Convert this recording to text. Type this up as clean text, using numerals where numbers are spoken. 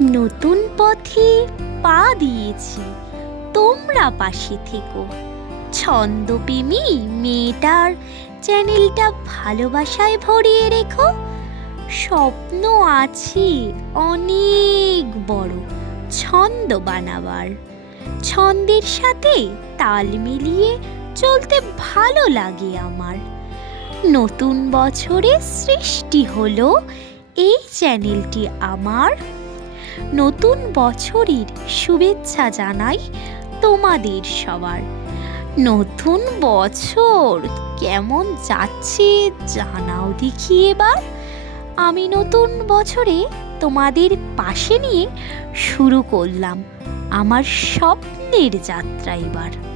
নতুন পথে পা দিয়েছি, তোমরা পাশে থেকো। ছন্দপ্রেমী মেয়েটার চ্যানেলটা ভালোবাসায় ভরিয়ে রেখো। স্বপ্ন আছে অনেক বড়, ছন্দ বানাবার। ছন্দের সাথে তাল মিলিয়ে চলতে ভালো লাগে আমার। নতুন বছরে সৃষ্টি হলো এই চ্যানেলটি আমার। নতুন বছরের শুভেচ্ছা জানাই তোমাদের সবার। নতুন বছর কেমন যাচ্ছে জানাও দেখি এবার। আমি নতুন বছরে তোমাদের পাশে নিয়ে শুরু করলাম আমার স্বপ্নের যাত্রা এবার।